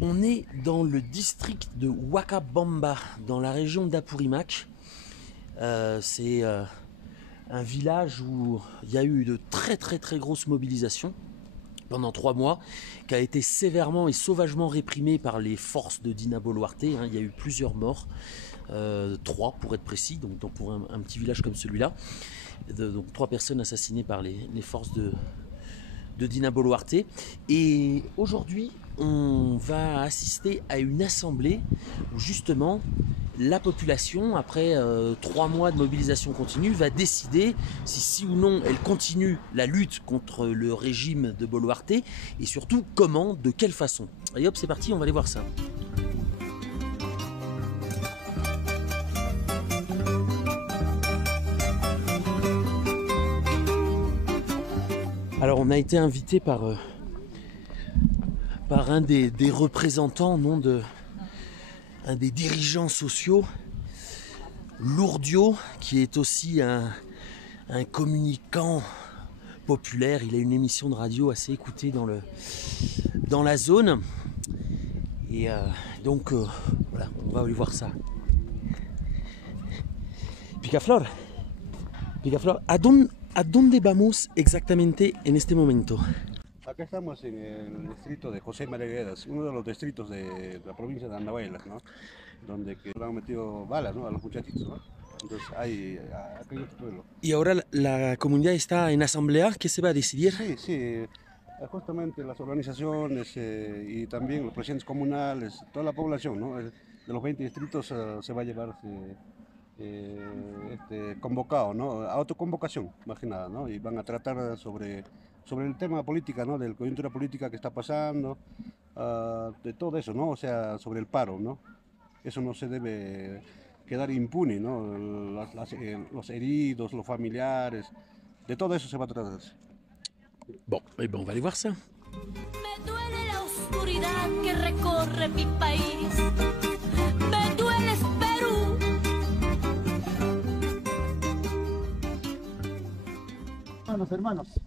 On est dans le district de Huacabamba, dans la région d'Apurimac. C'est un village où il y a eu de très grosses mobilisations pendant 3 mois, qui a été sévèrement et sauvagement réprimé par les forces de Dina Boluarte. Il y a eu plusieurs morts, 3 pour être précis, donc pour un petit village comme celui-là. Donc 3 personnes assassinées par les forces de Dina Boluarte. Et aujourd'hui, on va assister à une assemblée où justement la population, après 3 mois de mobilisation continue, va décider si ou non elle continue la lutte contre le régime de Boluarte et surtout comment, de quelle façon. Et hop, c'est parti, on va aller voir ça. Alors on a été invité par un des représentants, un des dirigeants sociaux, Lourdio, qui est aussi un communicant populaire. Il a une émission de radio assez écoutée dans la zone. Et donc voilà, on va aller voir ça. Picaflor, ¿a dónde vamos exactamente en este momento? Acá estamos en el distrito de José Mareguedas, uno de los distritos de la provincia de Andahuaylas, ¿no? Donde que le han metido balas, ¿no? A los muchachitos, ¿no? Entonces hay acá en este pueblo. Y ahora la comunidad está en asamblea, ¿qué se va a decidir? Sí, justamente las organizaciones y también los presidentes comunales, toda la población, ¿no? De los 20 distritos se va a llevar convocado, ¿no? Autoconvocación, más que nada, ¿no? Y van a tratar sobre el tema política, ¿no? De la coyuntura política que está pasando, de todo eso, ¿no? O sea, sobre el paro, ¿no? Eso no se debe quedar impune, ¿no? Los heridos, los familiares, de todo eso se va a tratar. Bon, eh ben on va aller voir ça. Me duele la oscuridad que recorre mi país. Me duele Perú. Hermanos,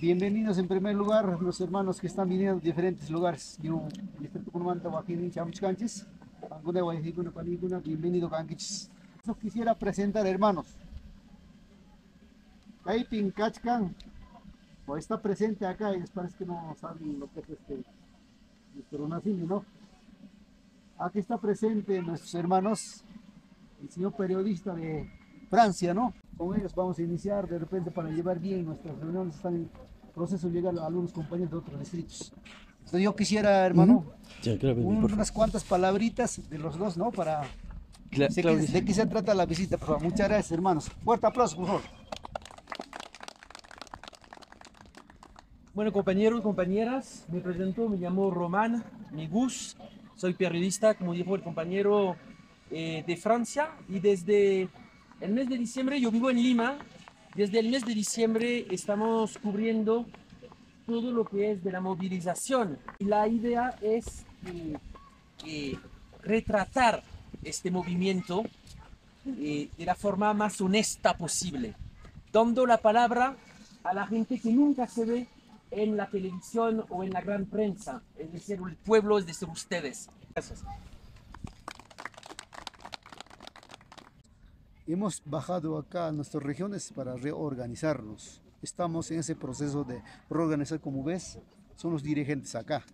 bienvenidos en primer lugar los hermanos que están viniendo de diferentes lugares. Yo, bienvenido Canquichis. Yo quisiera presentar, hermanos. Kaipin Kachkan, o está presente acá, y parece que no saben lo que es nuestro nacimiento, ¿no? Aquí está presente nuestros hermanos, el señor periodista de Francia, ¿no? Con ellos vamos a iniciar de repente para llevar bien nuestras reuniones. Están en proceso de llegar a algunos compañeros de otros distritos. Entonces yo quisiera, hermano, unas cuantas palabritas de los dos, ¿no? Para de qué se trata la visita, por favor. Muchas gracias, hermanos. Fuerte aplauso, por favor. Bueno, compañeros y compañeras, me presento, me llamo Román Migus, soy periodista, como dijo el compañero, de Francia, y desde el mes de diciembre, yo vivo en Lima, desde el mes de diciembre estamos cubriendo todo lo que es de la movilización. Y la idea es retratar este movimiento de la forma más honesta posible, dando la palabra a la gente que nunca se ve en la televisión o en la gran prensa, es decir, el pueblo, es decir, ustedes. Gracias. Hemos bajado acá a nuestras regiones para reorganizarnos. Estamos en ese proceso de reorganizar, como ves, son los dirigentes acá.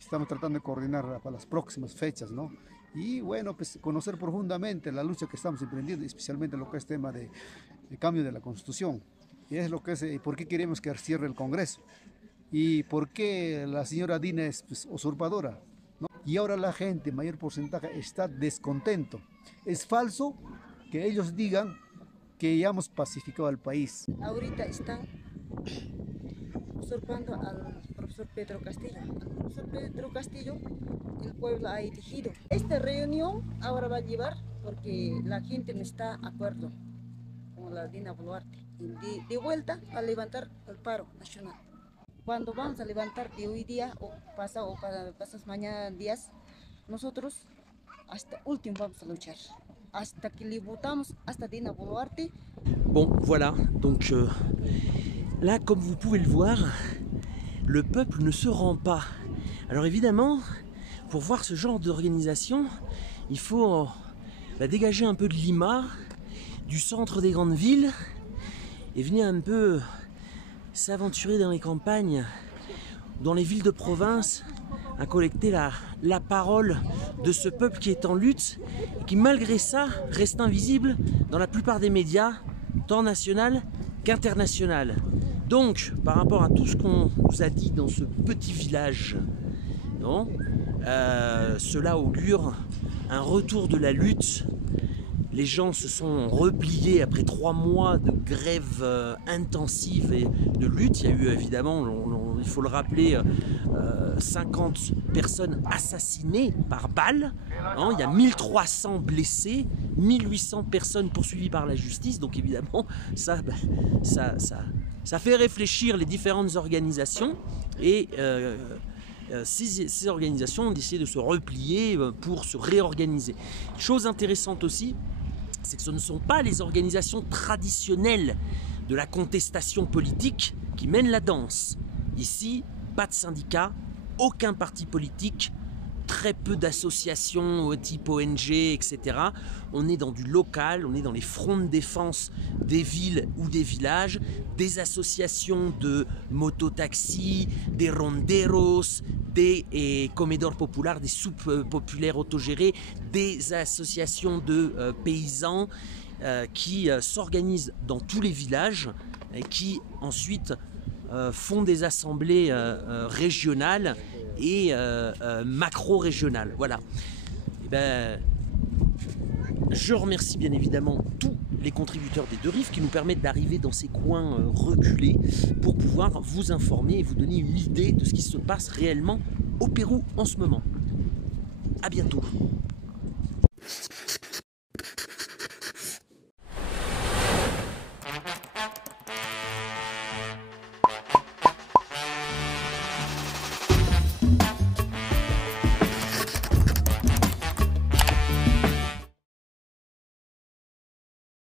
Estamos tratando de coordinar para las próximas fechas, ¿no? Y bueno, pues conocer profundamente la lucha que estamos emprendiendo, especialmente lo que es tema de cambio de la Constitución. Y es lo que es, por qué queremos que cierre el Congreso. Y por qué la señora Dina es pues, usurpadora, ¿no? Y ahora la gente, mayor porcentaje, está descontento. Es falso que ellos digan que ya hemos pacificado al país. Ahorita están usurpando al profesor Pedro Castillo. Al profesor Pedro Castillo, el pueblo ha elegido. Esta reunión ahora va a llevar porque la gente no está de acuerdo con la Dina Boluarte. De vuelta a levantar el paro nacional. Cuando vamos a levantar de hoy día o pasas mañana días, nosotros hasta último vamos a luchar. Hasta que le votamos hasta Dina Boluarte. Bon, voilà, donc là, comme vous pouvez le voir, le peuple ne se rend pas Alors évidemment, pour voir ce genre d'organisation, il faut dégager un peu de Lima, du centre des grandes villes, et venir un peu s'aventurer dans les campagnes, dans les villes de province, à collecter la parole de ce peuple qui est en lutte, et qui malgré ça reste invisible dans la plupart des médias, tant national qu'international. Donc, par rapport à tout ce qu'on nous a dit dans ce petit village, non, cela augure un retour de la lutte. Les gens se sont repliés après 3 mois de grève intensive et de lutte. Il y a eu évidemment, il faut le rappeler, 50 personnes assassinées par balle. Hein, il y a 1300 blessés, 1800 personnes poursuivies par la justice. Donc évidemment, ça fait réfléchir les différentes organisations. Et ces organisations ont décidé de se replier pour se réorganiser. Chose intéressante aussi, c'est que ce ne sont pas les organisations traditionnelles de la contestation politique qui mènent la danse. Ici, pas de syndicats, aucun parti politique, très peu d'associations type ONG, etc. On est dans du local, on est dans les fronts de défense des villes ou des villages, des associations de mototaxis, des ronderos, des comedors populaires, des soupes populaires autogérées, des associations de paysans qui s'organisent dans tous les villages et qui ensuite font des assemblées régionales et macro-régionales. Voilà. Et ben, je remercie bien évidemment tous les contributeurs des deux rives qui nous permettent d'arriver dans ces coins reculés pour pouvoir vous informer et vous donner une idée de ce qui se passe réellement au Pérou en ce moment. À bientôt.